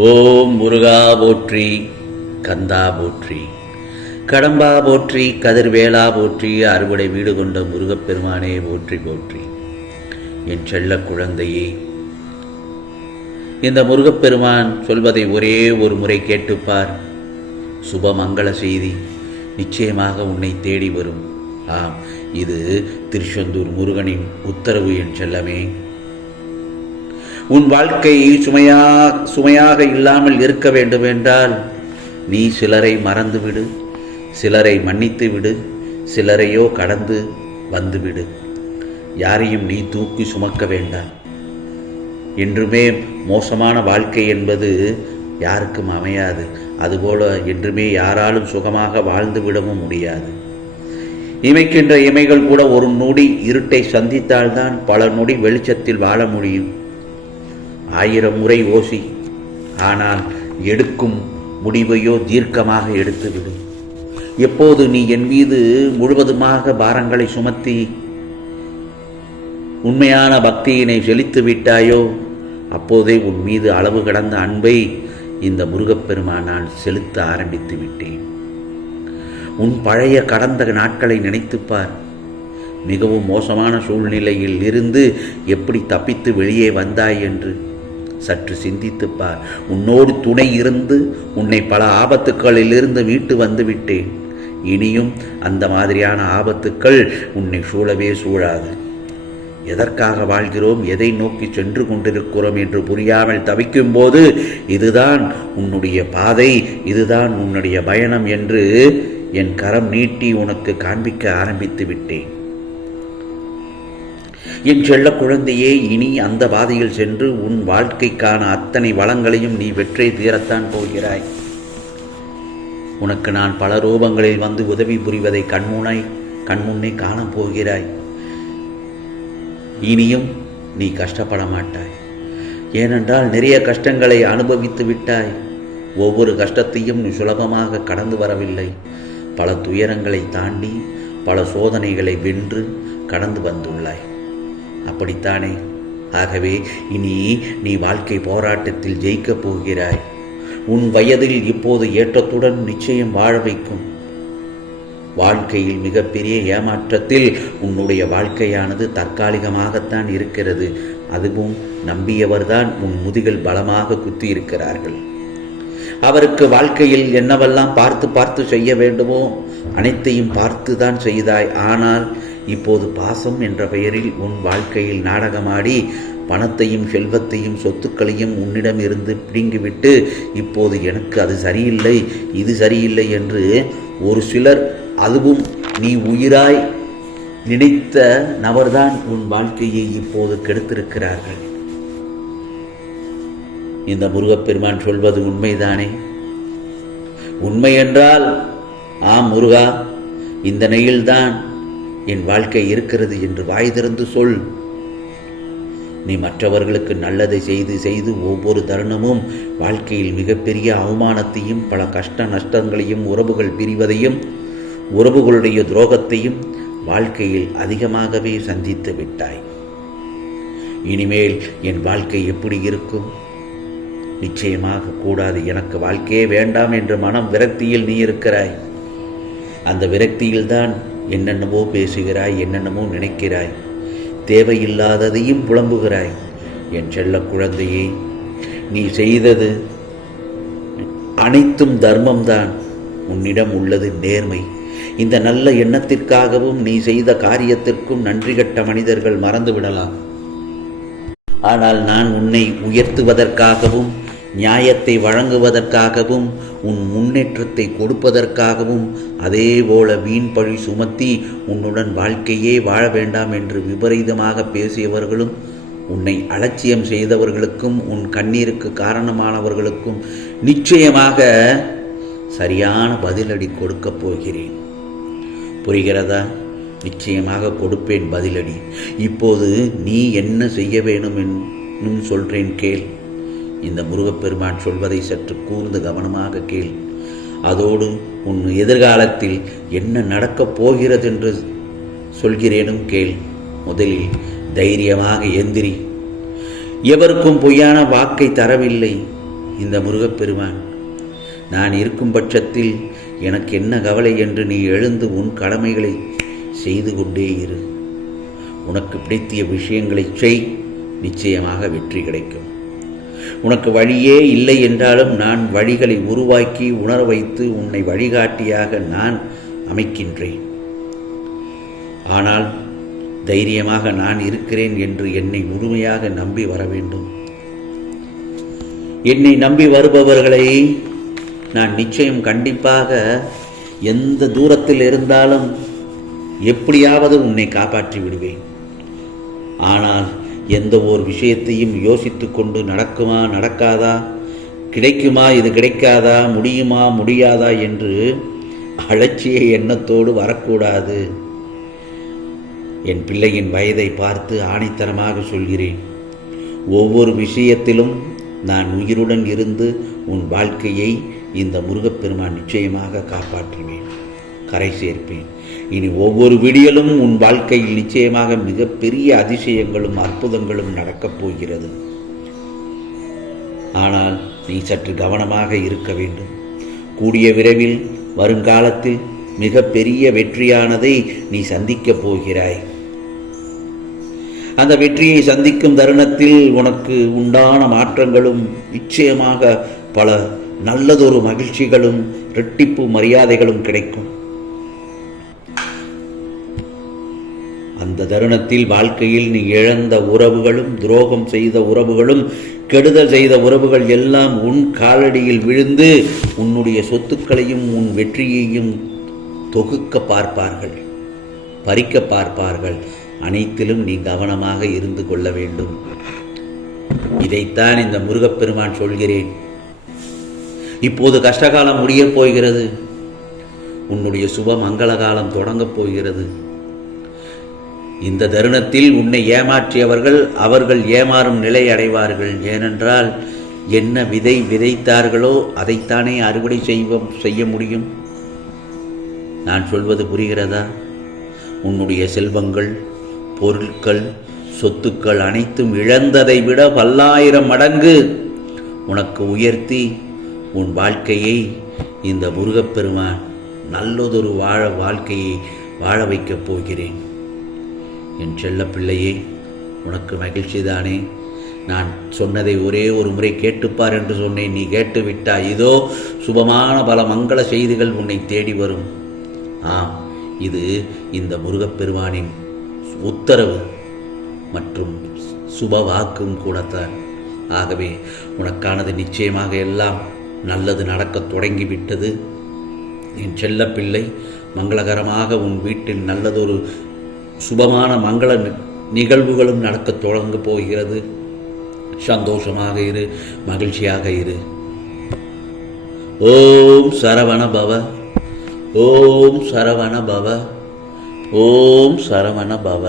ஓம் முருகா போற்றி, கந்தா போற்றி, கடம்பா போற்றி, கதிர்வேலா போற்றி, அறுவடை வீடு கொண்ட முருகப்பெருமானே போற்றி போற்றி. என் செல்ல குழந்தையே, இந்த முருகப்பெருமான் சொல்வதை ஒரே ஒரு முறை கேட்டுப்பார். சுபமங்கள செய்தி நிச்சயமாக உன்னை தேடி வரும். ஆம், இது திருச்செந்தூர் முருகனின் உத்தரவு. என் செல்லமே, உன் வாழ்க்கை சுமையாக இல்லாமல் இருக்க வேண்டுமென்றால் நீ சிலரை மறந்துவிடு, சிலரை மன்னித்து விடு, சிலரையோ கடந்து வந்துவிடு. யாரையும் நீ தூக்கி சுமக்க வேண்டாம். என்றுமே மோசமான வாழ்க்கை என்பது யாருக்கும் அமையாது. அதுபோல என்றுமே யாராலும் சுகமாக வாழ்ந்து விடவும் முடியாது. இமைக்கின்ற இமைகள் கூட ஒரு நொடி இருட்டை சந்தித்தால்தான் பல நொடி வெளிச்சத்தில் வாழ முடியும். 1000 முறை யோசி, ஆனால் எடுக்கும் முடிவையோ தீர்க்கமாக எடுத்துவிடும். எப்போது நீ என் மீது முழுவதுமாக பாரங்களை சுமத்தி உண்மையான பக்தியினை செலுத்தி விட்டாயோ, அப்போதே உன் மீது அளவு கடந்த அன்பை இந்த முருகப்பெருமானால் செலுத்த ஆரம்பித்து விட்டேன். உன் பழைய கடந்த நாட்களை நினைத்துப்பார். மிகவும் மோசமான சூழ்நிலையில் இருந்து எப்படி தப்பித்து வெளியே வந்தாய் என்று சற்று சிந்தித்துப்பார். உன்னோடு துணை இருந்து உன்னை பல ஆபத்துக்களிலிருந்து மீட்டு வந்து விட்டேன். இனியும் அந்த மாதிரியான ஆபத்துக்கள் உன்னை சூழவே சூழாது. எதற்காக வாழ்கிறோம், எதை நோக்கி சென்று கொண்டிருக்கிறோம் என்று புரியாமல் தவிக்கும் போது இதுதான் உன்னுடைய பாதை, இதுதான் உன்னுடைய பயணம் என்று என் கரம் நீட்டி உனக்கு காண்பிக்க ஆரம்பித்து விட்டேன். என் செல்ல குழந்தையே, இனி அந்த பாதையில் சென்று உன் வாழ்க்கைக்கான அத்தனை வளங்களையும் நீ வெற்றி தீரத்தான் போகிறாய். உனக்கு நான் பல ரூபங்களில் வந்து உதவி புரிவதை கண்முன்னே காணப்போகிறாய். இனியும் நீ கஷ்டப்பட மாட்டாய். ஏனென்றால் நிறைய கஷ்டங்களை அனுபவித்து விட்டாய். ஒவ்வொரு கஷ்டத்தையும் நீ சுலபமாக கடந்து வரவில்லை. பல துயரங்களை தாண்டி பல சோதனைகளை வென்று கடந்து வந்துள்ளாய். அப்படித்தானே? ஆகவே இனி நீ வாழ்க்கை போராட்டத்தில் ஜெயிக்கப் போகிறாய். உன் வயதில் இப்போது ஏற்றத்துடன் நிச்சயம் வாழ வைக்கும். வாழ்க்கையில் மிகப்பெரிய ஏமாற்றத்தில் உன்னுடைய வாழ்க்கையானது தற்காலிகமாகத்தான் இருக்கிறது. அதுவும் நம்பியவர்தான் உன் முதுகில் பலமாக குத்தி இருக்கிறார்கள். அவருக்கு வாழ்க்கையில் என்னவெல்லாம் பார்த்து செய்ய வேண்டுமோ அனைத்தையும் பார்த்து தான் செய்தாய். ஆனால் இப்போது பாசம் என்ற பெயரில் உன் வாழ்க்கையில் நாடகமாடி பணத்தையும் செல்வத்தையும் சொத்துக்களையும் உன்னிடம் இருந்து பிடுங்கிவிட்டு இப்போது எனக்கு அது சரியில்லை, இது சரியில்லை என்று ஒரு சிலர், அதுவும் நீ உயிராய் நினைத்த நபர்தான் உன் வாழ்க்கையை இப்போது கெடுத்திருக்கிறார்கள். இந்த முருகப்பெருமான் சொல்வது உண்மைதானே? உண்மை என்றால் ஆம் முருகா, இந்த நிலையில்தான் என் வாழ்க்கை இருக்கிறது என்று வாய் திறந்து சொல். நீ மற்றவர்களுக்கு நல்லதை செய்து ஒவ்வொரு தருணமும் வாழ்க்கையில் மிகப்பெரிய அவமானத்தையும் பல கஷ்ட நஷ்டங்களையும் உறவுகள் பிரிவதையும் உறவுகளுடைய துரோகத்தையும் வாழ்க்கையில் அதிகமாகவே சந்தித்து விட்டாய். இனிமேல் என் வாழ்க்கை எப்படி இருக்கும்? நிச்சயமாக கூடாது. எனக்கு வாழ்க்கையே வேண்டாம் என்று மனம் விரக்தியில் நீ இருக்கிறாய். அந்த விரக்தியில்தான் என்னென்னமோ பேசுகிறாய், என்னென்னமோ நினைக்கிறாய், தேவையில்லாததையும் புலம்புகிறாய். என் செல்ல குழந்தையே, நீ செய்தது அனைத்தும் தர்மம்தான். உன்னிடம் உள்ளது நேர்மை. இந்த நல்ல எண்ணத்திற்காகவும் நீ செய்த காரியத்திற்கும் நன்றி கட்ட மனிதர்கள் மறந்துவிடலாம். ஆனால் நான் உன்னை உயர்த்துவதற்காகவும் நியாயத்தை வழங்குவதற்காகவும் உன் முன்னேற்றத்தை கொடுப்பதற்காகவும் அதேபோல வீண் பழி சுமத்தி உன்னுடன் வாழ்க்கையே வாழ வேண்டாம் என்று விபரீதமாக பேசியவர்களும், உன்னை அலட்சியம் செய்தவர்களுக்கும் உன் கண்ணீருக்கு காரணமானவர்களுக்கும் நிச்சயமாக சரியான பதிலடி கொடுக்கப் போகிறேன். புரிகிறதா? நிச்சயமாக கொடுப்பேன் பதிலடி. இப்போது நீ என்ன செய்ய வேணும் என்னும் சொல்றேன், கேள். இந்த முருகப்பெருமான் சொல்வதை சற்று கூர்ந்து கவனமாக கேள். அதோடு உன் எதிர்காலத்தில் என்ன நடக்கப் போகிறது என்று சொல்கிறேனும் கேள். முதலில் தைரியமாக எந்திரி. எவருக்கும் பொய்யான வாக்கை தரவில்லை. இந்த முருகப்பெருமான். நான் இருக்கும் பட்சத்தில் எனக்கு என்ன கவலை என்று நீ எழுந்து உன் கடமைகளை செய்து கொண்டே இரு. உனக்கு பிடித்திய விஷயங்களை செய், நிச்சயமாக வெற்றி கிடைக்கும். உனக்கு வழியே இல்லை என்றாலும் நான் வழிகளை உருவாக்கி உணர வைத்து உன்னை வழிகாட்டியாக நான் அமைக்கின்றேன். ஆனால் தைரியமாக நான் இருக்கிறேன் என்று என்னை முழுமையாக நம்பி வர வேண்டும். என்னை நம்பி வருபவர்களை நான் நிச்சயம் கண்டிப்பாக எந்த தூரத்தில் இருந்தாலும் எப்படியாவது உன்னை காப்பாற்றி விடுவேன். ஆனால் எந்த ஒரு விஷயத்தையும் யோசித்து கொண்டு நடக்குமா நடக்காதா, கிடைக்குமா இது கிடைக்காதா, முடியுமா முடியாதா என்று அலட்சிய எண்ணத்தோடு வரக்கூடாது. என் பிள்ளையின் வயதை பார்த்து ஆணித்தனமாக சொல்கிறேன், ஒவ்வொரு விஷயத்திலும் நான் உயிருடன் இருந்து உன் வாழ்க்கையை இந்த முருகப்பெருமான் நிச்சயமாக காப்பாற்றுவேன், கரை சேர்ப்பேன். இனி ஒவ்வொரு விடியலும் உன் வாழ்க்கையில் நிச்சயமாக மிகப்பெரிய அதிசயங்களும் அற்புதங்களும் நடக்கப் போகிறது. ஆனால் நீ சற்று கவனமாக இருக்க வேண்டும். கூடிய விரைவில் வருங்காலத்தில் மிகப்பெரிய வெற்றியானதை நீ சந்திக்கப் போகிறாய். அந்த வெற்றியை சந்திக்கும் தருணத்தில் உனக்கு உண்டான மாற்றங்களும் நிச்சயமாக பல நல்லதொரு மகிழ்ச்சிகளும் இரட்டிப்பு மரியாதைகளும் கிடைக்கும். அந்த தருணத்தில் வாழ்க்கையில் நீ இழந்த உறவுகளும், துரோகம் செய்த உறவுகளும், கெடுதல் செய்த உறவுகள் எல்லாம் உன் காலடியில் விழுந்து உன்னுடைய சொத்துக்களையும் உன் வெற்றியையும் தொகுக்க பார்ப்பார்கள், பறிக்க பார்ப்பார்கள். அனைத்திலும் நீ கவனமாக இருந்து கொள்ள வேண்டும். இதைத்தான் இந்த முருகப்பெருமான் சொல்கிறேன். இப்போது கஷ்டகாலம் முடியப் போகிறது. உன்னுடைய சுப மங்கள காலம் தொடங்கப் போகிறது. இந்த தருணத்தில் உன்னை ஏமாற்றியவர்கள் அவர்கள் ஏமாறும் நிலை அடைவார்கள். ஏனென்றால் என்ன விதை விதைத்தார்களோ அதைத்தானே அறுவடை செய்ய முடியும். நான் சொல்வது புரிகிறதா? உன்னுடைய செல்வங்கள், பொருட்கள், சொத்துக்கள் அனைத்தும் இழந்ததை விட பல்லாயிரம் மடங்கு உனக்கு உயர்த்தி உன் வாழ்க்கையை இந்த முருகப்பெருமான் நல்லதொரு வாழ்க்கையை வாழ வைக்கப் போகிறேன். என் செல்ல பிள்ளையே, உனக்கு மகிழ்ச்சி தானே? நான் சொன்னதை ஒரே ஒரு முறை கேட்டுப்பார் என்று சொன்னேன். நீ கேட்டு விட்டாய். இதோ சுபமான பல மங்கள செய்திகள் உன்னை தேடி வரும். ஆம், இது இந்த முருகப்பெருமானின் உத்தரவு மற்றும் சுப வாக்கும் கூடத்தான். ஆகவே உனக்கானது நிச்சயமாக எல்லாம் நல்லது நடக்கத் தொடங்கிவிட்டது. என் செல்ல பிள்ளை, மங்களகரமாக உன் வீட்டில் நல்லதொரு சுபமான மங்கள நிகழ்வுகளும் நடக்கத் தொடங்கப் போகிறது. சந்தோஷமாக இரு, மகிழ்ச்சியாக இரு. ஓம் சரவண பவ, ஓம் சரவண பவ, ஓம் சரவண பவ.